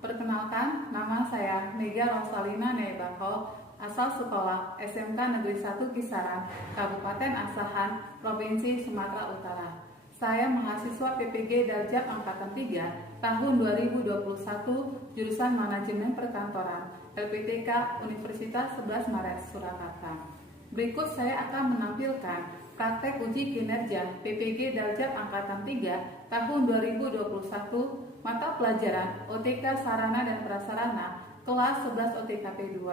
Perkenalkan, nama saya Mega Rosalina Neibako, asal sekolah SMK Negeri 1 Kisaran, Kabupaten Asahan, Provinsi Sumatera Utara. Saya mahasiswa PPG Darjab Angkatan 3 tahun 2021, jurusan Manajemen Perkantoran, LPTK Universitas 11 Maret, Surakarta. Berikut saya akan menampilkan praktek uji kinerja PPG Darjab Angkatan 3 tahun 2021, mata pelajaran OTK Sarana dan Prasarana kelas 11 OTKP 2.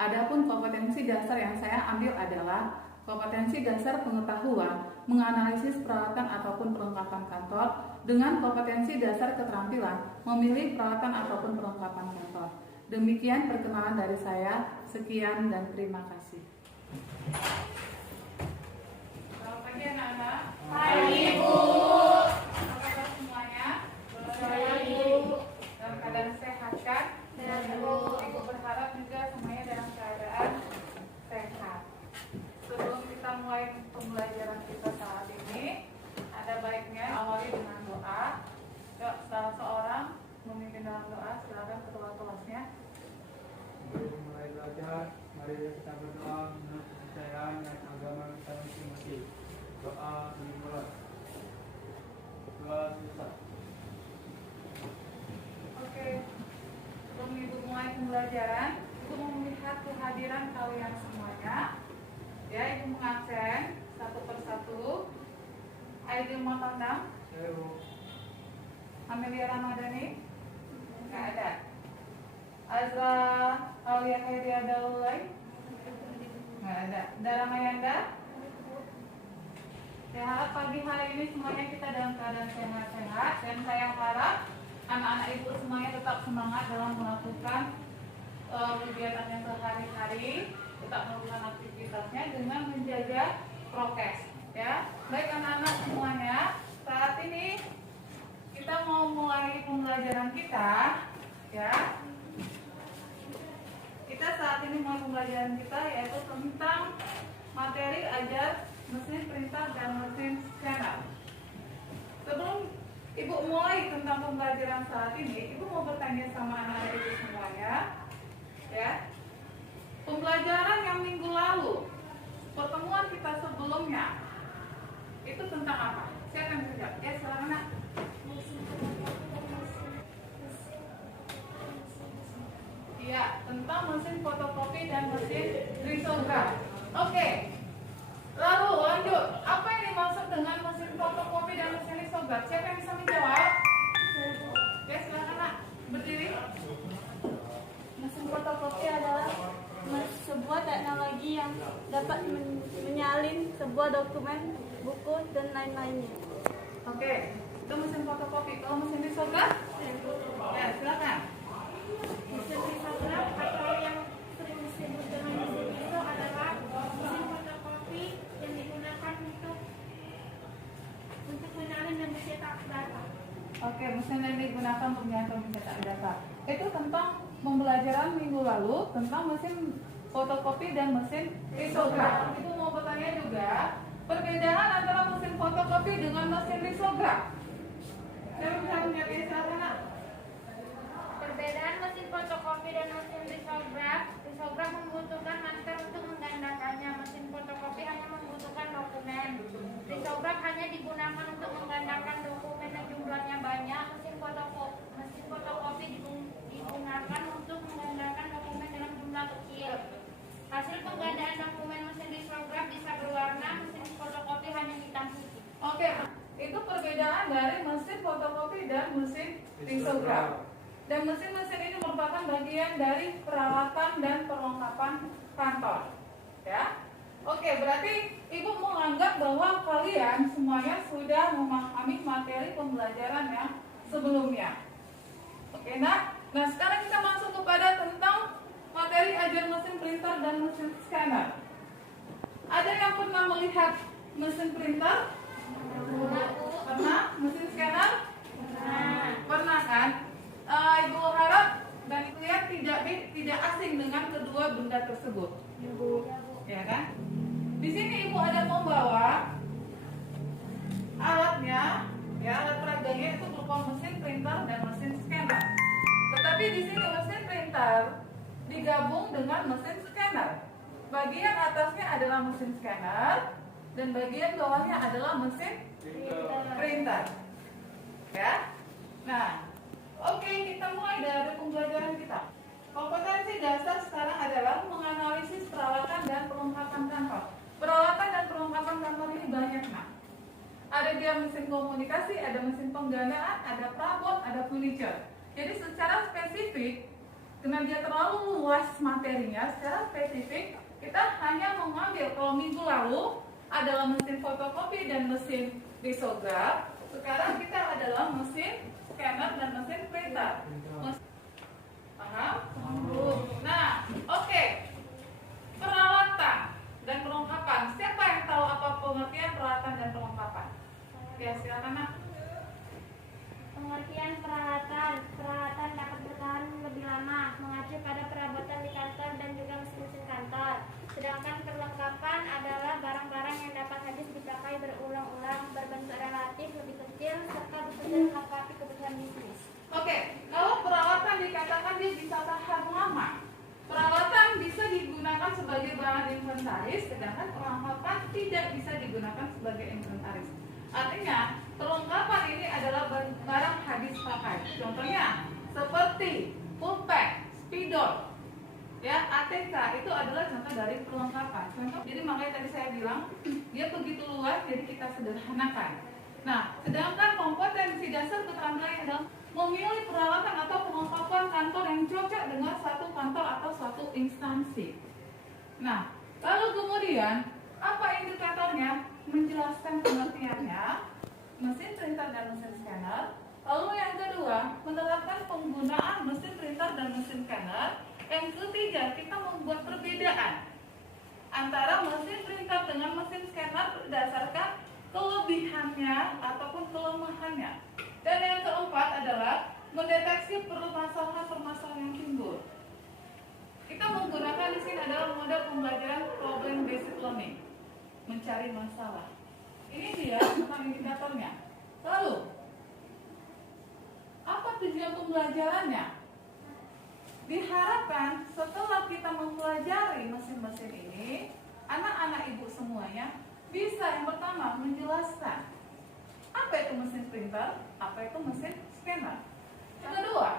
Adapun kompetensi dasar yang saya ambil adalah kompetensi dasar pengetahuan menganalisis peralatan ataupun perlengkapan kantor dengan kompetensi dasar keterampilan memilih peralatan ataupun perlengkapan kantor. Demikian perkenalan dari saya. Sekian dan terima kasih. Selamat pagi anak-anak. Pagi, Bu. Apa kabar semuanya? Baik, Bu. Dalam keadaan sehat kan? Sehat, Bu. Ibu berharap juga semuanya dalam keadaan sehat. Sebelum kita mulai pembelajaran kita saat ini, ada baiknya awali dengan doa. Yuk, salah seorang memimpin dalam doa. Silakan ketua kelasnya. Sebelum mulai belajar, mari kita berdoa menurut kepercayaan dan agama kita masing-masing. Doa dimulai. Doa susah. Oke, sebelum Ibu mulai pembelajaran, Ibu mau melihat kehadiran kalian semuanya. Ya, Ibu mengabsen satu persatu. Aidil Matandang, Seru. Amelia Ramadhani, nggak ada. Azra Alia Hedia Daulay, nggak ada. Dara Mayanda. Saya harap pagi hari ini semuanya kita dalam keadaan sehat-sehat, dan saya harap anak-anak Ibu semuanya tetap semangat dalam melakukan kegiatannya sehari-hari, tetap melakukan aktivitasnya dengan menjaga prokes. Ya, baik anak-anak semuanya. Saat ini kita mau mulai pembelajaran kita. Ya, kita saat ini mulai pembelajaran kita yaitu tentang materi ajar mesin printer dan mesin scanner. Sebelum Ibu mulai tentang pembelajaran saat ini, Ibu mau bertanya sama anak-anak Ibu semuanya. Ya, pembelajaran yang minggu lalu, pertemuan kita sebelumnya, itu tentang apa? Siapa yang bisa jawab? Ya, silakan Nak. Iya, tentang mesin fotokopi dan mesin risograf. Oke. Lalu lanjut, apa yang dimaksud dengan mesin fotokopi dan mesin risograf? Siapa yang bisa menjawab? Ya, silakan Nak. Berdiri. Mesin fotokopi adalah sebuah teknologi yang dapat menyalin sebuah dokumen, buku, dan lain-lainnya. Oke, itu mesin fotokopi. Kalau mesin risograf? Ya, silakan. Mesin risograf atau yang sering disebut dengan mesin riso adalah mesin fotokopi yang digunakan untuk menyalin dan mencetak data. Oke, mesin yang digunakan untuk mencetak data. Itu tentang pembelajaran minggu lalu tentang mesin fotokopi dan mesin risograf. Itu mau bertanya juga, perbedaan antara mesin fotokopi dengan mesin risograf. Saya bisa menjawab sana. Perbedaan mesin fotokopi dan mesin risograf. Risograf membutuhkan masker untuk menggandakannya. Mesin fotokopi hanya membutuhkan dokumen. Risograf hanya digunakan untuk menggandakan dokumen yang jumlahnya banyak. Mesin fotokopi digunakan untuk menggandakan dokumen dalam jumlah kecil. Hasil penggandaan dokumen mesin risograf bisa berwarna. Mesin fotokopi hanya hitam putih. Oke, itu perbedaan dari mesin fotokopi dan mesin risograf. Dan mesin-mesin ini merupakan bagian dari peralatan dan perlengkapan kantor. Ya, oke, berarti ibu menganggap bahwa kalian semuanya sudah memahami materi pembelajaran yang sebelumnya. Oke, nah sekarang kita masuk kepada tentang materi ajar mesin printer dan mesin scanner. Ada yang pernah melihat mesin printer? Pernah? Mesin scanner? Pernah kan? Ibu harap dan ibu lihat tidak asing dengan kedua benda tersebut. Ya kan? Di sini ibu ada membawa alatnya, ya, alat peraganya itu berupa mesin printer dan mesin scanner. Tetapi di sini mesin printer digabung dengan mesin scanner. Bagian atasnya adalah mesin scanner dan bagian bawahnya adalah mesin printer. Ya. Nah, oke, kita mulai dari pembelajaran kita. Kompetensi dasar sekarang adalah menganalisis peralatan dan perlengkapan kantor. Peralatan dan perlengkapan kantor ini banyak, nah. Ada dia mesin komunikasi, ada mesin penggandaan, ada perabot, ada furniture. Jadi secara spesifik, karena dia terlalu luas materinya, secara spesifik kita hanya mengambil, kalau minggu lalu adalah mesin fotokopi dan mesin risograf. Sekarang kita adalah mesin scanner dan mesin printer. Paham? Nah, oke. Peralatan dan perlengkapan. Siapa yang tahu apa pengertian peralatan dan perlengkapan? Ya, silakan, Nak. Pengertian peralatan dapat bertahan lebih lama, mengacu pada perabotan di kantor dan juga mesin-mesin kantor. Sedangkan perlengkapan adalah barang-barang yang dapat habis dipakai berulang-ulang, berbentuk relatif lebih kecil, serta bekerja melengkapi kebutuhan bisnis. Oke, kalau peralatan dikatakan dia bisa tahan lama. Peralatan bisa digunakan sebagai bahan inventaris, sedangkan perlengkapan tidak bisa digunakan sebagai inventaris. Artinya, perlengkapan ini adalah barang habis pakai. Contohnya, seperti pulpen, spidol, ya, ATK itu adalah contoh dari perlengkapan. Contoh, jadi makanya tadi saya bilang dia begitu luas, jadi kita sederhanakan. Nah, sedangkan kompetensi dasar keterampilan adalah memilih peralatan atau perlengkapan kantor yang cocok dengan satu kantor atau suatu instansi. Nah, lalu kemudian apa indikatornya? Menjelaskan pengertiannya, mesin printer dan mesin scanner. Lalu yang kedua, menerapkan penggunaan mesin printer dan mesin scanner. Yang ketiga, kita membuat perbedaan antara mesin printer dengan mesin scanner berdasarkan kelebihannya ataupun kelemahannya. Dan yang keempat adalah mendeteksi permasalahan-permasalahan yang timbul. Kita menggunakan di sini adalah model pembelajaran problem based learning, mencari masalah. Ini dia tentang indikatornya. Lalu, apa tujuan pembelajarannya? Diharapkan setelah kita mempelajari mesin-mesin ini, anak-anak ibu semuanya bisa yang pertama menjelaskan apa itu mesin printer, apa itu mesin scanner. Yang kedua,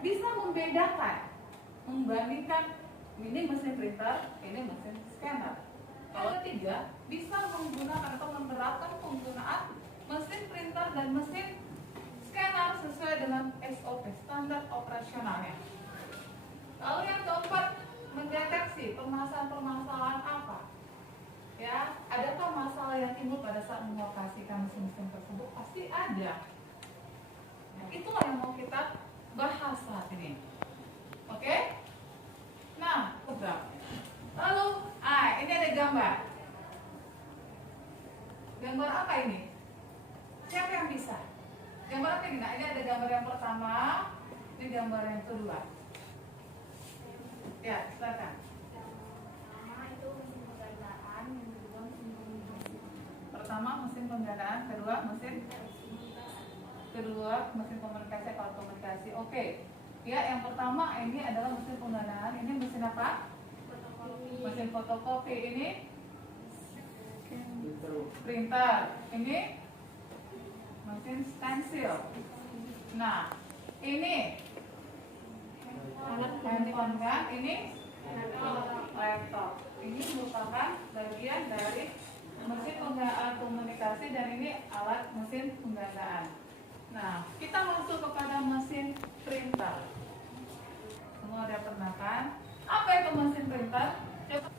bisa membedakan, membandingkan ini mesin printer, ini mesin scanner. Yang ketiga, bisa menggunakan atau menerapkan penggunaan mesin printer dan mesin scanner sesuai dengan SOP, standar operasionalnya. Lalu yang keempat, mendeteksi permasalahan-permasalahan apa. Ya, adakah masalah yang timbul pada saat mengoperasikan mesin-mesin tersebut? Pasti ada. Nah, itulah yang mau kita bahas saat ini. Oke? Nah, program. Lalu, ini ada gambar. Gambar apa ini? Siapa yang bisa? Gambar apa ini? Nah, ini ini ada gambar yang pertama, ini gambar yang kedua. Ya, silakan. Pertama itu mesin penggandaan, yang kedua mesin komunikasi. Pertama mesin penggandaan, kedua mesin komunikasi atau komunikasi. Oke. Ya, yang pertama ini adalah mesin penggandaan. Ini mesin apa? Fotokopi. Mesin fotokopi. Ini Itu. printer. Ini mesin stensil. Nah, ini handphone kan? Ini laptop. Ini merupakan bagian dari mesin penggandaan komunikasi dan ini alat mesin penggandaan. Nah, kita masuk kepada mesin printer. Semua ada pernah kan? Apa itu mesin printer? Coba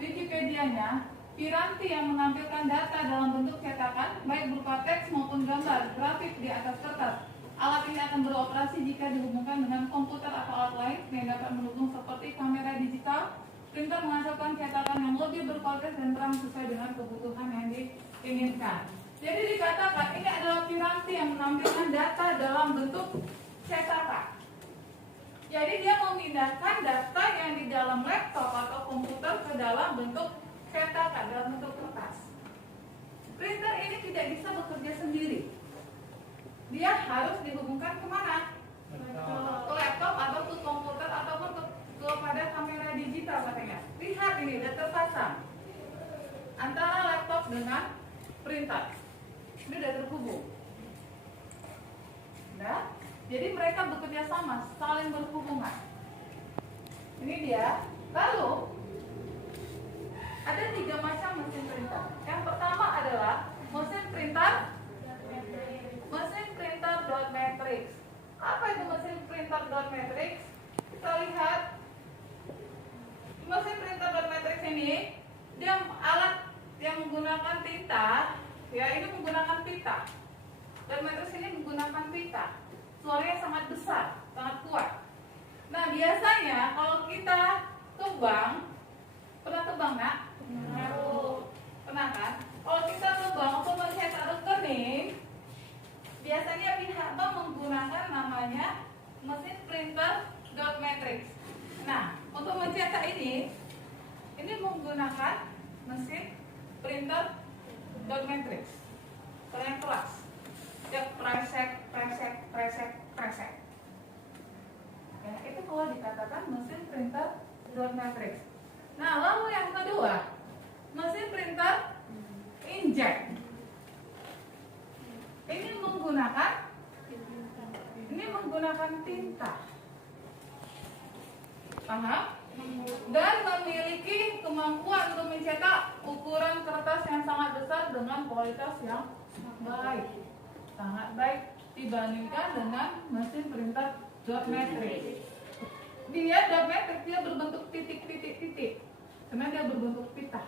Wikipedia-nya, piranti yang menampilkan data dalam bentuk cetakan, baik berupa teks maupun gambar, grafik di atas kertas. Alat ini akan beroperasi jika dihubungkan dengan komputer atau alat lain yang dapat mendukung seperti kamera digital. Printer menghasilkan cetakan yang lebih berkualitas dan terang sesuai dengan kebutuhan yang diinginkan. Jadi dikatakan ini adalah piranti yang menampilkan data dalam bentuk cetakan. Jadi dia memindahkan data yang di dalam laptop atau komputer ke dalam bentuk cetakan, dalam bentuk kertas. Printer ini tidak bisa bekerja sendiri. Dia harus dihubungkan kemana? Ke laptop atau ke komputer ataupun kepada kamera digital katanya. Lihat ini sudah terpasang antara laptop dengan printer. Ini sudah terhubung. Nah, jadi mereka bekerja sama, saling berhubungan. Ini dia. Lalu ada 3 macam mesin printer. Yang pertama adalah mesin printer dot matrix. Apa itu mesin printer dot matrix? Kita lihat mesin printer dot matrix ini dia alat yang menggunakan tinta, ya ini menggunakan pita. Dot matrix ini menggunakan pita. Suaranya sangat besar, sangat kuat. Nah biasanya kalau kita tebang, pernah tebang nak? Pernah kan? Kalau kita tebang untuk mencetak rekening, biasanya pihak bank menggunakan namanya mesin printer dot matrix. Nah, untuk mencetak ini menggunakan mesin printer dot matrix. Yang keras. Ya, presek. Ya, itu kalau dikatakan mesin printer dot matrix. Nah, lalu yang kedua, mesin printer inkjet. Ini menggunakan tinta. Paham? Dan memiliki kemampuan untuk mencetak ukuran kertas yang sangat besar dengan kualitas yang baik. Sangat baik dibandingkan dengan mesin printer dot matrix. Dia dot matrix dia berbentuk titik. Karena dia berbentuk pita.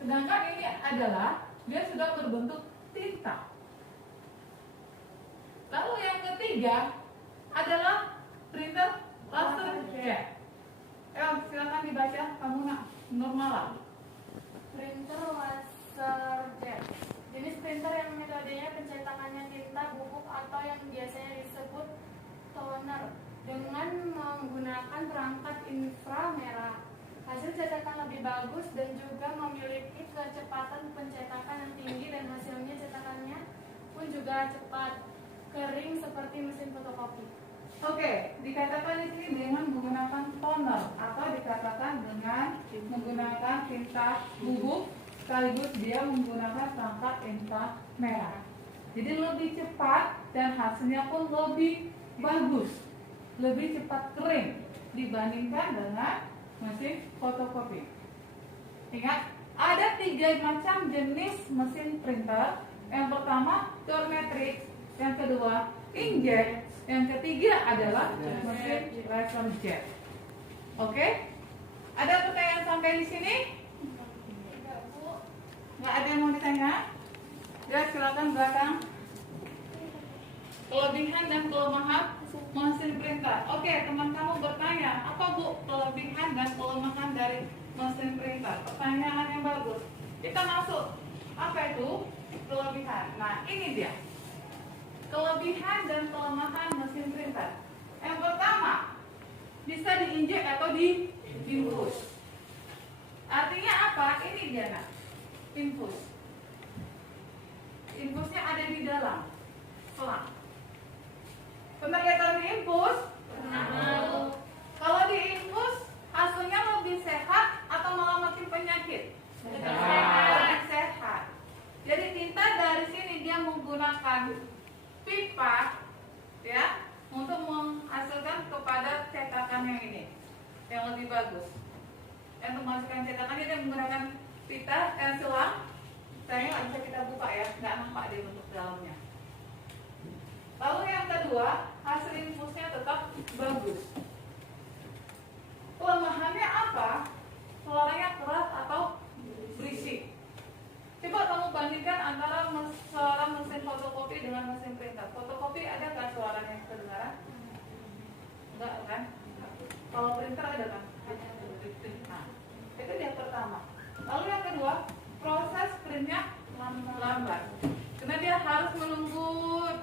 Sedangkan ini adalah dia sudah berbentuk tinta. Lalu yang ketiga adalah printer laser jet. Silakan dibaca kamu nak normal. Printer laser jet. Jenis printer yang metodenya pencetakannya tinta bubuk atau yang biasanya disebut toner dengan menggunakan perangkat inframerah. Hasil cetakan lebih bagus dan juga memiliki kecepatan pencetakan yang tinggi dan hasilnya cetakannya pun juga cepat kering seperti mesin fotokopi. Oke, dikatakan di sini dengan menggunakan toner atau dikatakan dengan menggunakan tinta bubuk sekaligus dia menggunakan perangkat inframerah. Jadi lebih cepat dan hasilnya pun lebih bagus, lebih cepat kering dibandingkan dengan mesin fotokopi. Ingat, ada 3 macam jenis mesin printer. Yang pertama dot matrix, yang kedua inkjet, yang ketiga adalah mesin laser jet. Oke? Ada pertanyaan sampai di sini? Nggak ada yang mau ditanya? Ya, silakan belakang. Kelebihan dan kelemahan mesin printer. Oke, teman kamu bertanya, apa Bu kelebihan dan kelemahan dari mesin printer? Pertanyaan yang bagus. Kita masuk. Apa itu kelebihan? Nah, ini dia. kelebihan dan kelemahan mesin printer. Yang pertama, bisa diinjek atau diinfus. Artinya apa? Ini dia nak, infus. Infusnya ada di dalam selang. Pernah lihat orang diinfus? Kalau diinfus, hasilnya lebih sehat atau malah makin penyakit? Lebih sehat. Jadi tinta dari sini dia menggunakan pipa, ya, untuk menghasilkan kepada cetakan yang ini, yang lebih bagus. Yang untuk menghasilkan cetakannya dia menggunakan selang. Sayangnya nggak bisa kita buka ya, nggak nampak dia bentuk dalamnya. Lalu yang kedua, hasil infusnya tetap bagus. Kelemahannya apa? Suaranya keras atau berisik. Coba kamu bandingkan antara suara mesin fotokopi dengan mesin printer. Fotokopi ada nggak suaranya kedengaran? Enggak kan? Kalau printer ada kan? Nah, itu yang pertama. Lalu yang kedua, proses printnya lambat. Karena dia harus menunggu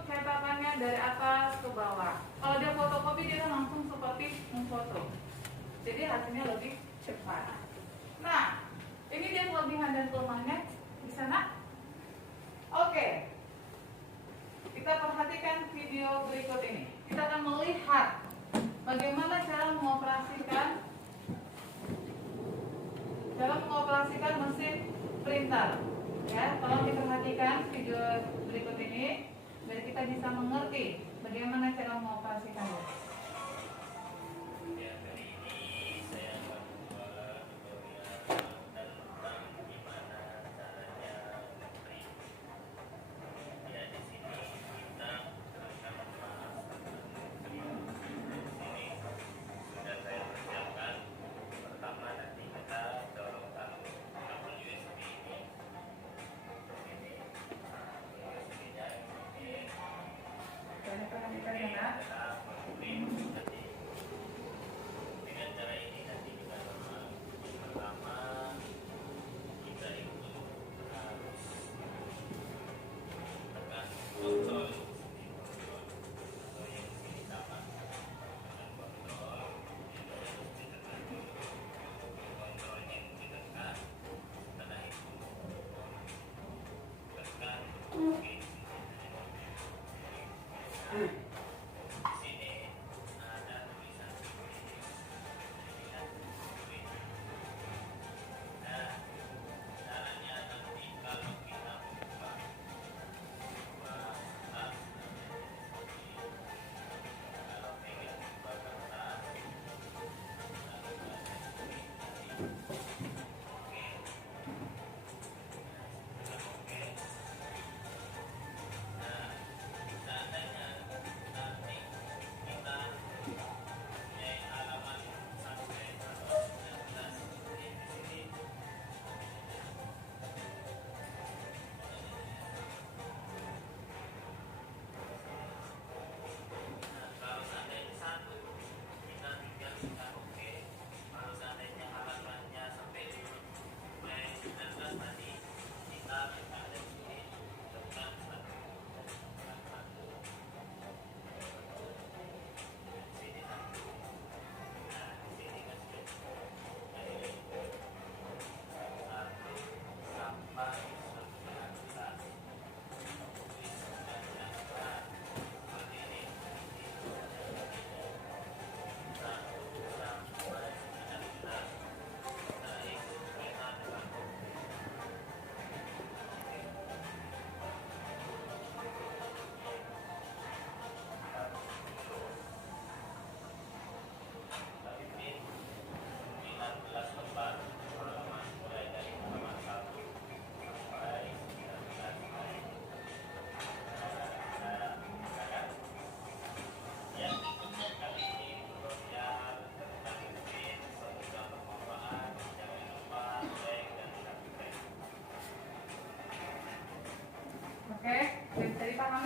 cetakannya dari atas ke bawah. Kalau dia fotokopi dia langsung seperti memfoto. Jadi hasilnya lebih cepat. Nah, ini dia kelebihan dan kelemahannya di sana. Oke. Kita perhatikan video berikut ini. Kita akan melihat bagaimana cara mengoperasikan mesin printer. Ya, tolong diperhatikan video berikut ini biar kita bisa mengerti bagaimana cara mengoperasikannya.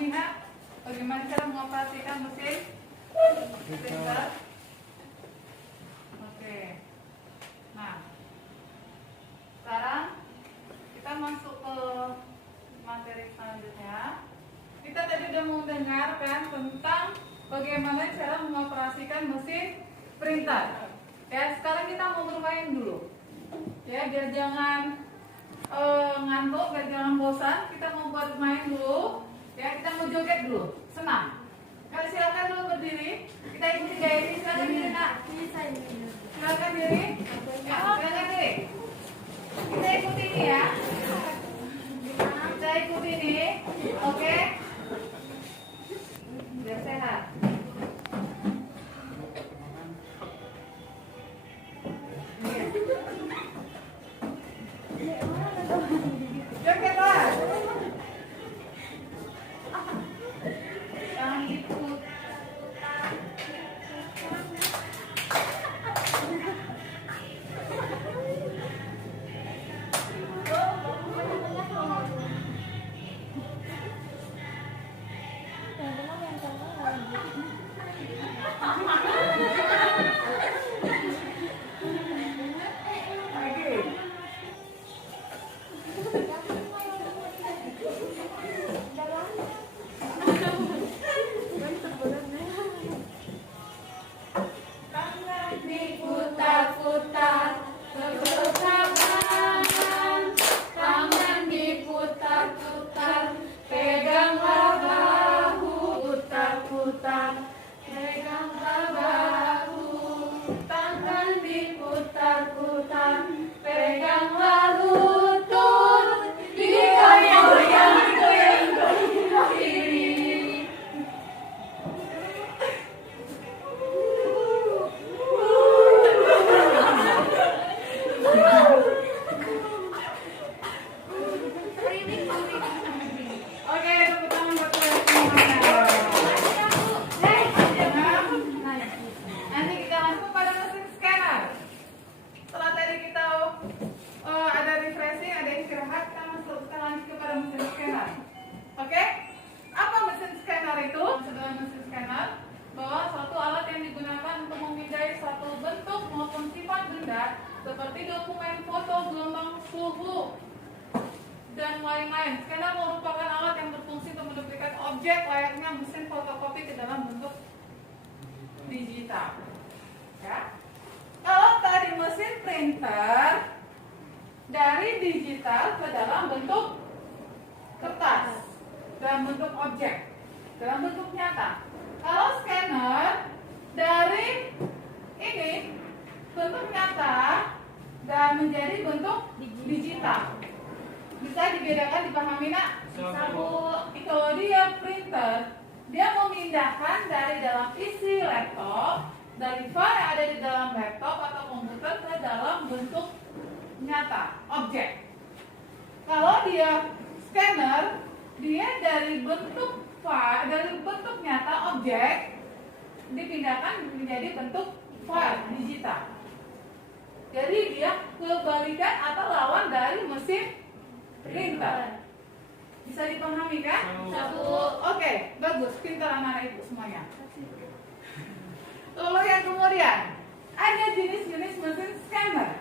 Lihat bagaimana cara mengoperasikan mesin printer. Oke. Nah, sekarang kita masuk ke materi selanjutnya. Kita tadi udah mau dengar mendengarkan tentang bagaimana cara mengoperasikan mesin printer. Ya, sekarang kita mau bermain dulu. Ya, biar jangan ngantuk, biar jangan bosan, kita mau bermain dulu. Ya, kita mau joget dulu. Senang. Kalian silakan dulu berdiri. Kita ikuti gaya ini. Silakan diri, Nak. Silakan diri. Ya, silakan diri. Kita ikuti ini ya. Kita ikuti ini. Oke. Biar sehat. Joget lah. Tangan diputar. Tangan diputar-putar, bergetar tangan. Tangan diputar-putar, peganglah bahu. Putar-putar, peganglah bahu. Tangan diputar-putar, peganglah lutut. Digoyang-goyang, digoyang-goyang kiri. Oke, tepuk tangan buat kalian semuanya. Nanti kita langsung pada mesin scanner. Setelah tadi kita ada refreshing, ada istirahat, kita lanjut kepada mesin scanner. Oke? Apa mesin scanner itu? Sebagai mesin scanner, bahwa suatu alat yang digunakan untuk memindai suatu bentuk maupun sifat benda seperti dokumen, foto, gelombang suhu, dan lain-lain. Scanner merupakan alat yang berfungsi untuk menduplikat objek layaknya mesin fotokopi ke dalam bentuk digital. Ya. Kalau tadi mesin printer dari digital ke dalam bentuk kertas, dalam bentuk objek, dalam bentuk nyata. Kalau scanner dari ini bentuk nyata dan menjadi bentuk digital. Bisa dibedakan, dipahami nak? Bisa Bu. Kalau dia printer, dia memindahkan dari dalam isi laptop, dari file yang ada di dalam laptop atau komputer ke dalam bentuk nyata, objek. Kalau dia scanner, dia dari bentuk file, dari bentuk nyata objek dipindahkan menjadi bentuk file digital. Jadi dia kebalikan atau lawan dari mesin printer. Bisa dipahami kan? Satu. Oke, bagus. Pintar anak-anak ibu semuanya. Lalu yang kemudian ada jenis-jenis mesin scanner.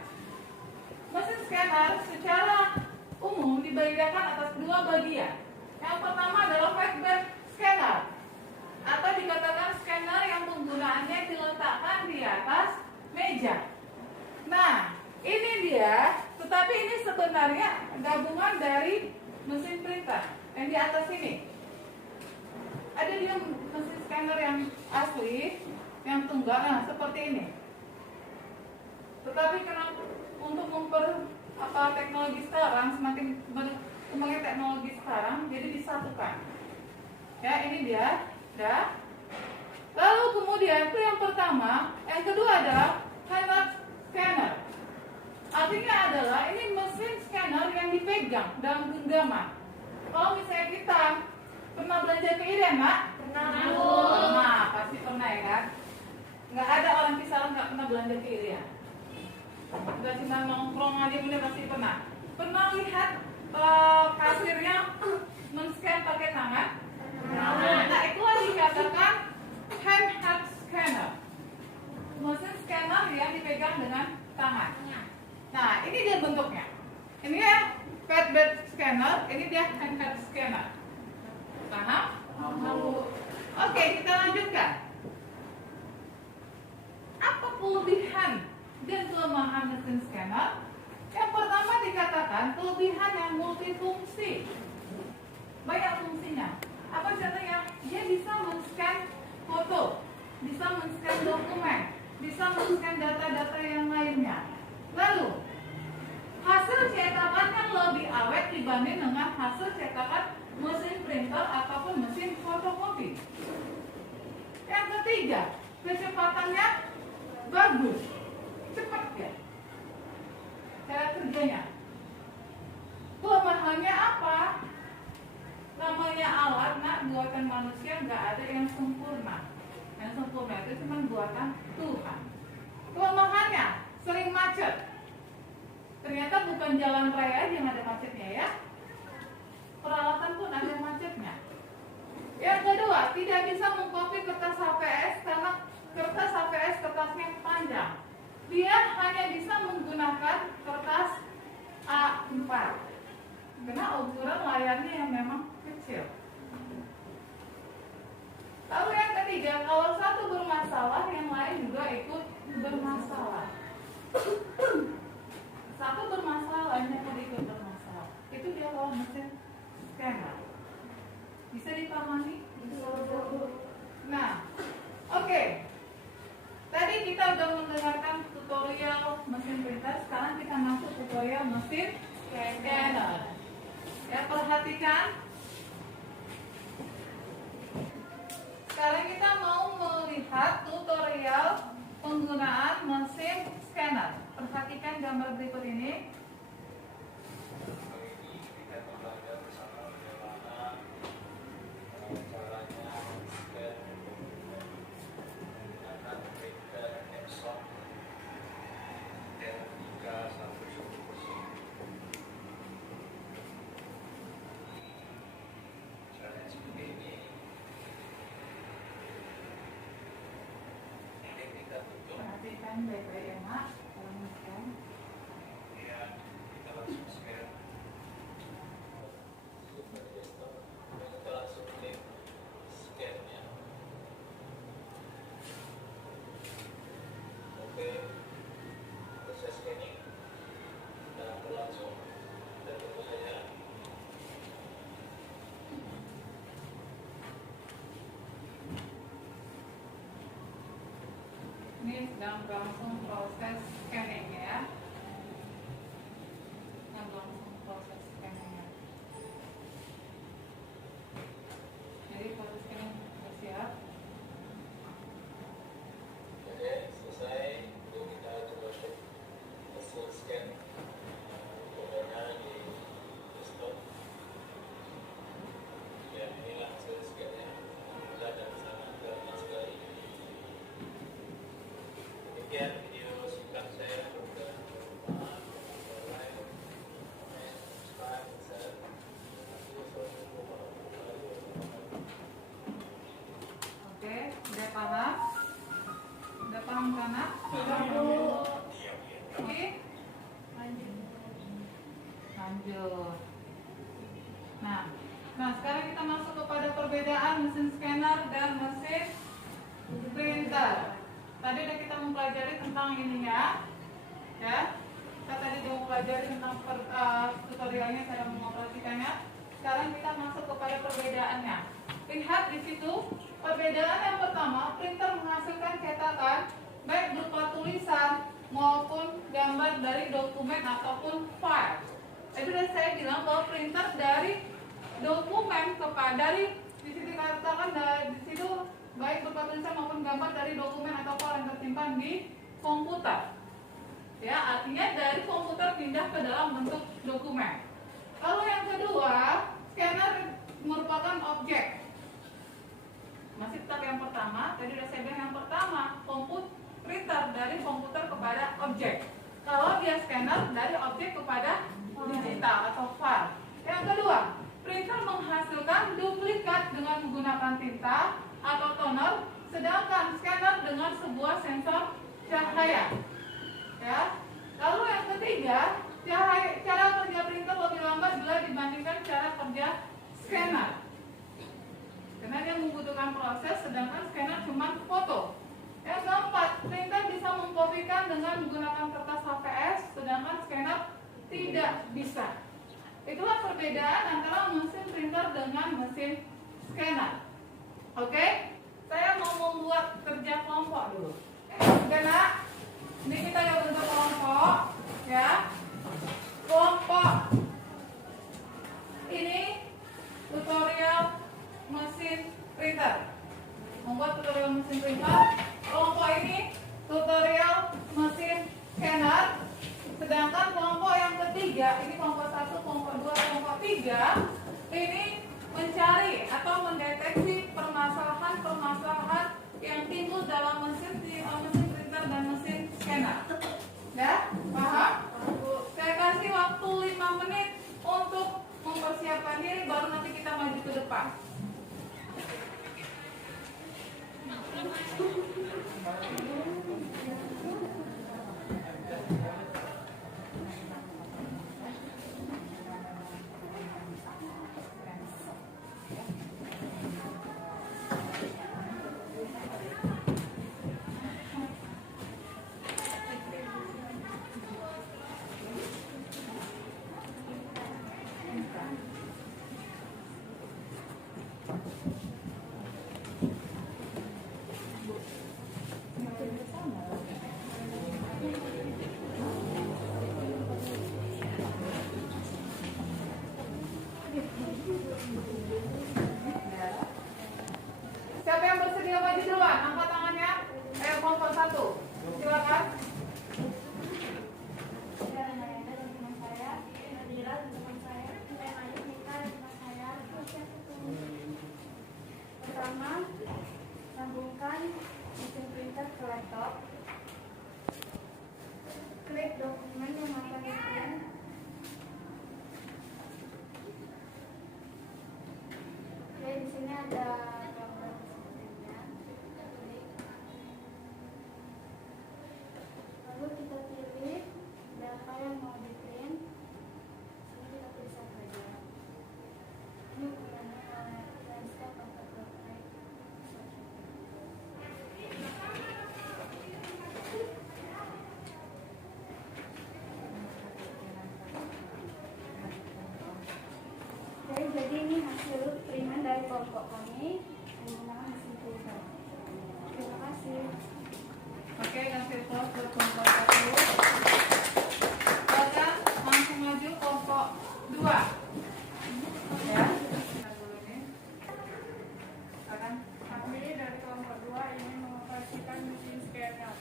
Mesin scanner secara umum dibedakan atas dua bagian. Yang pertama adalah faceback scanner, atau dikatakan scanner yang penggunaannya diletakkan di atas meja. Nah, ini dia. Tetapi ini sebenarnya gabungan dari mesin printer yang di atas ini. Ada dia mesin scanner yang asli, yang tunggal, nah, seperti ini. Tetapi karena untuk teknologi sekarang, semakin berkembangnya teknologi sekarang, jadi disatukan. Ya, ini dia. Ya. Lalu kemudian itu yang pertama, yang kedua adalah hand scanner. Artinya adalah ini mesin scanner yang dipegang dalam genggaman. Kalau misalnya kita pernah belanja ke Irian, Mak? Pernah. Nah, pasti pernah ya kan? Nggak ada orang kisaran nggak pernah belanja ke Irian. Nggak cuma nongkrong aja bener pasti pernah. Pernah lihat kasirnya men-scan pakai tangan? Nah, itulah dikatakan handheld scanner. Mesin scanner yang dipegang dengan tangan. Nah, ini dia bentuknya. Ini ya faceback scanner, ini dia handheld scanner. Paham? Oke, kita lanjutkan. Apa kelebihan dan kelemahan mesin scanner? Yang pertama dikatakan kelebihan yang multifungsi. Banyak fungsinya. Apa contohnya? Dia bisa men-scan foto, bisa men-scan dokumen, bisa men-scan data-data yang lainnya. Lalu, hasil cetakannya lebih awet dibanding dengan hasil cetakan mesin printer ataupun mesin fotokopi. Yang ketiga, kecepatannya bagus, cepat ya cara kerjanya. Kelemahannya apa? Namanya alat buatan manusia, nggak ada yang sempurna. Yang sempurna itu cuma buatan Tuhan. Kelemahannya sering macet. Ternyata bukan jalan raya aja yang ada macetnya ya. Peralatan pun ada macetnya. Yang kedua, tidak bisa mengcopy kertas HVS karena kertas HVS kertasnya panjang. Dia hanya bisa menggunakan kertas A4 karena ukuran layarnya yang memang kecil. Lalu yang ketiga, kalau satu bermasalah, yang lain juga ikut bermasalah. Satu bermasalah, lainnya pun ikut bermasalah. Itu dia kalau mesin scanner. Bisa dipahami? Nah, oke. Tadi kita sudah mendengarkan tutorial mesin printer. Sekarang kita masuk tutorial mesin scanner. Ya, perhatikan. Sekarang kita mau melihat tutorial penggunaan mesin scanner. Perhatikan gambar berikut ini. Perhatikan baik-baik ya Mak. Kalau scan. Ini sedang berlangsung proses scanning ya. Yang berlangsung proses scanning. Jadi proses scanning sudah siap. Oke, selesai. Lalu kita coba cek hasil scan. Kemudian di desktop. Ya, inilah hasil scan-nya. Mudah dan sangat gampang sekali. Demikian video singkat saya. Mudah bermanfaat. Like, comment, subscribe, dan share. Assalamualaikum warahmatullahi wabarakatuh. Oke, udah paham? Udah paham kan Nak? Oke. Lanjut. Nah, sekarang kita masuk kepada perbedaan mesin scanner dan mesin printer. Tadi udah kita mempelajari tentang ininya, ya. Kita tadi udah mempelajari tentang tutorialnya, cara mengoperasikannya. Sekarang kita masuk kepada perbedaannya. Lihat di situ, perbedaan yang pertama, printer menghasilkan cetakan baik berupa tulisan maupun gambar dari dokumen ataupun file. Itu sudah saya bilang bahwa printer dari dokumen dari di situ dikatakan di situ baik berupa tulisan maupun gambar dari dokumen atau file yang tersimpan di komputer. Ya, artinya dari komputer pindah ke dalam bentuk dokumen. Lalu yang kedua, scanner merupakan objek. Masih tetap yang pertama, tadi sudah saya bilang yang pertama, printer dari komputer kepada objek. Kalau dia scanner dari objek kepada digital atau file. Yang kedua, printer menghasilkan duplikat dengan menggunakan tinta atau toner, sedangkan scanner dengan sebuah sensor cahaya. Ya. Lalu yang ketiga, cara kerja printer lebih lambat bila dibandingkan cara kerja scanner. Karena dia membutuhkan proses teman-teman foto. Yang keempat, printer bisa mengkopikan dengan menggunakan kertas HVS, sedangkan scanner tidak bisa. Itulah perbedaan antara mesin printer dengan mesin scanner. Oke, saya mau membuat kerja kelompok dulu. Oke nak, ini kita akan bentuk kelompok, ya. Kelompok ini tutorial mesin printer. Membuat tutorial mesin printer. Kelompok ini tutorial mesin scanner. Sedangkan kelompok yang ketiga, ini kelompok 1, kelompok 2, kelompok 3, ini mencari atau mendeteksi permasalahan-permasalahan yang timbul dalam mesin printer dan mesin scanner. Ya, paham? Saya kasih waktu 5 menit untuk mempersiapkan diri, baru nanti kita maju ke depan. Siapa yang bersedia maju duluan? Angkat tangannya. Kelompok 1. Silakan. Pertama, sambungkan mesin printer ke laptop. Klik dokumen yang akan diprint. Oke, di sini ada gambar mesinnya. Klik. Lalu kita pilih data yang mau diprint. Sini kita tuliskan saja. Ini ukurannya landscape atau portrait. Oke, jadi ini hasil printan dari kelompok kami menggunakan mesin printer. Terima kasih. Oke, kasih pos buat kelompok 1. Silakan langsung maju kelompok 2. Ya. Silakan. Kami dari kelompok 2 ingin mengoperasikan mesin scanner.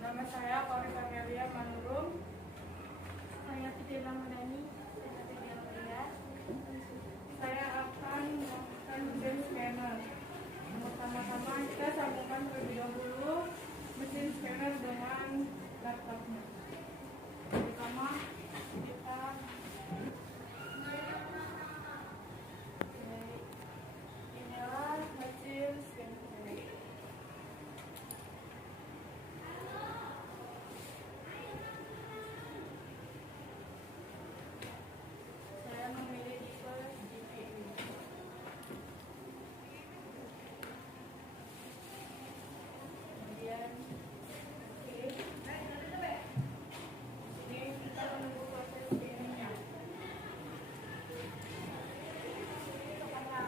Nama saya Kori Kamelia Manurum. Saya Fitri Ramadhani. Saya Fitri Ramadhani. Saya akan melakukan mesin scanner. Pertama-tama kita sambungkan terlebih dahulu mesin scanner dengan laptopnya. Pertama kita inilah mesin scanner. Saya memilih tipe GPU. Kemudian klik. Ini kita menunggu proses scanningnya. Kemudian kita mengunggah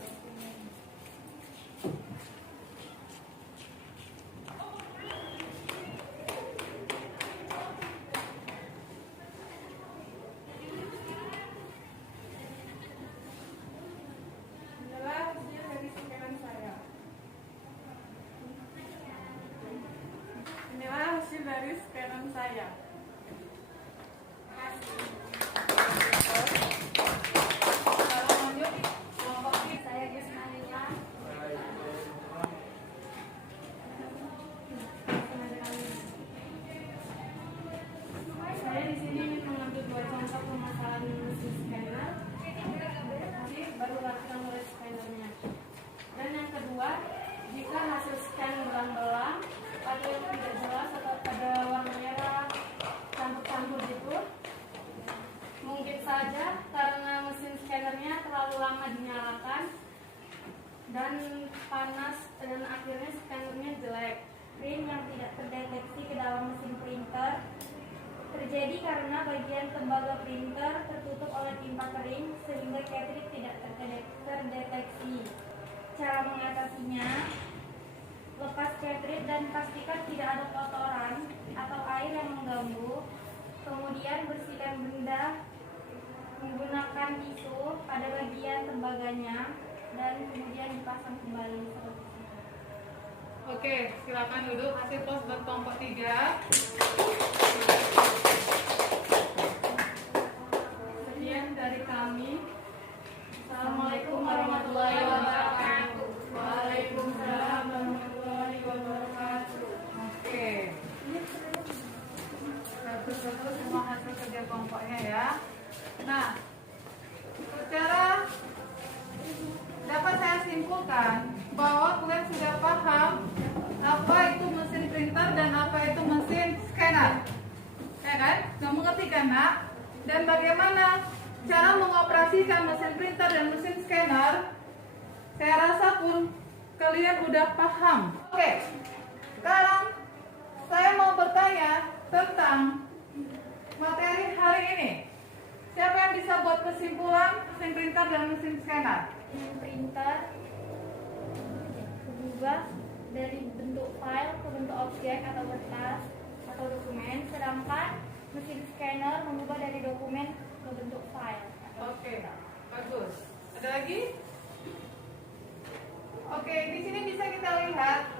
dokumen. Inilah hasil dari scanan saya. Inilah hasil dari scanan saya. Kalau lanjut kelompok 3. Saya Gismanila. Saya di sini ingin mengambil 2 contoh permasalahan mesin scanner. Jadi baru lakukan oleh scannernya. Dan yang kedua, jika hasil scan belang-belang, ada yang tidak jelas atau ada warnanya panas, dan akhirnya scannernya jelek. Print yang tidak terdeteksi ke dalam mesin printer terjadi karena bagian tembaga printer tertutup oleh tinta kering sehingga cartridge tidak terdeteksi. Cara mengatasinya, lepas cartridge dan pastikan tidak ada kotoran atau air yang mengganggu. Kemudian bersihkan benda menggunakan tisu pada bagian tembaganya dan kemudian dipasang kembali seperti ini. Oke, silakan duduk. Hasil pos berkelompok 3. Sekian dari kami. Assalamualaikum warahmatullahi wabarakatuh. Waalaikumsalam warahmatullahi wabarakatuh. Oke. Satu-satu semua hasil kerja kelompoknya ya. Nah, secara dapat saya simpulkan bahwa kalian sudah paham apa itu mesin printer dan apa itu mesin scanner, ya kan? Nggak mengerti kan, nak? Dan bagaimana cara mengoperasikan mesin printer dan mesin scanner? Saya rasa pun kalian udah paham. Oke, sekarang saya mau bertanya tentang materi hari ini. Siapa yang bisa buat kesimpulan mesin printer dan mesin scanner? Mesin printer berubah dari bentuk file ke bentuk objek atau kertas atau dokumen, sedangkan mesin scanner mengubah dari dokumen ke bentuk file. Oke, bagus. Ada lagi? Oke, di sini bisa kita lihat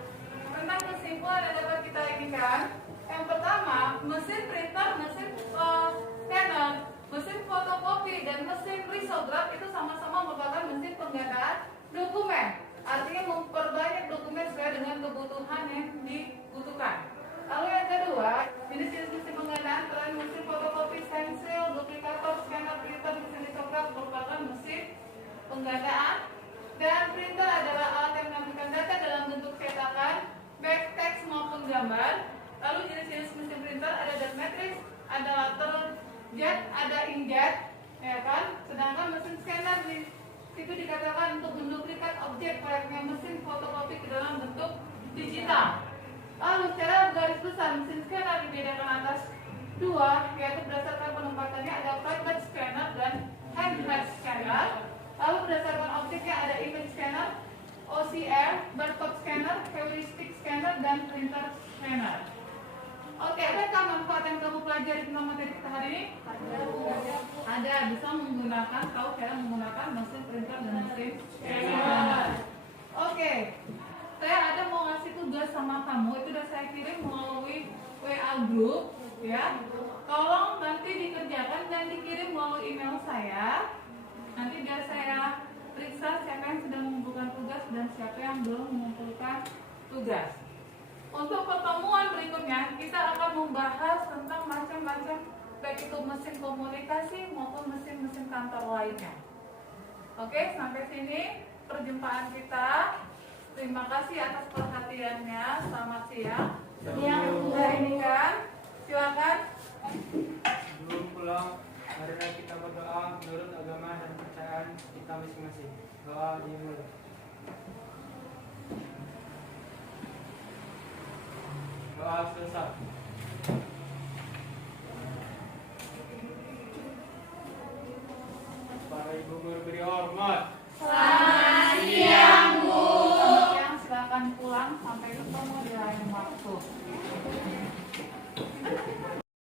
tentang kesimpulan yang dapat kita inginkan. Yang pertama, mesin printer, mesin scanner, mesin fotokopi dan mesin risograf itu sama-sama merupakan mesin penggandaan dokumen. Artinya memperbanyak dokumen sesuai dengan kebutuhan yang dibutuhkan. Lalu yang kedua, jenis-jenis mesin penggandaan selain mesin fotokopi, stensil, duplikator, scanner, printer, mesin risograf merupakan mesin penggandaan. Dan printer adalah alat yang menampilkan data dalam bentuk cetakan, baik teks maupun gambar. Lalu jenis-jenis mesin printer ada dot matrix, ada lateral jet, ada inkjet, ya kan? Sedangkan mesin scanner itu dikatakan untuk menduplikat objek layaknya mesin fotokopi ke dalam bentuk digital. Lalu secara garis besar mesin scanner dibedakan atas dua, yaitu berdasarkan penempatannya ada flatbed scanner dan handheld scanner. Lalu berdasarkan objeknya ada image scanner, OCR, barcode scanner, heuristic scanner, dan printer scanner. Oke, adakah manfaat yang kamu pelajari tentang materi kita hari ini? Ada, bisa menggunakan, tahu cara menggunakan mesin printer dan mesin scanner. Oke, saya ada mau ngasih tugas sama kamu, itu udah saya kirim melalui WA group, ya. Tolong nanti dikerjakan dan dikirim melalui email saya. Nanti biar saya periksa siapa yang sudah mengumpulkan tugas dan siapa yang belum mengumpulkan tugas. Untuk pertemuan berikutnya kita akan membahas tentang macam-macam baik itu mesin komunikasi maupun mesin-mesin kantor lainnya. Oke, sampai sini perjumpaan kita. Terima kasih atas perhatiannya. Selamat siang. Yang sudah ini kan, silakan. Sebelum pulang, marilah kita berdoa menurut agama dan kepercayaan kita masing-masing. Doa dimulai. Doa selesai. Para ibu berberi hormat. Selamat siang, Bu. Selamat siang, silakan pulang sampai ketemu di lain waktu.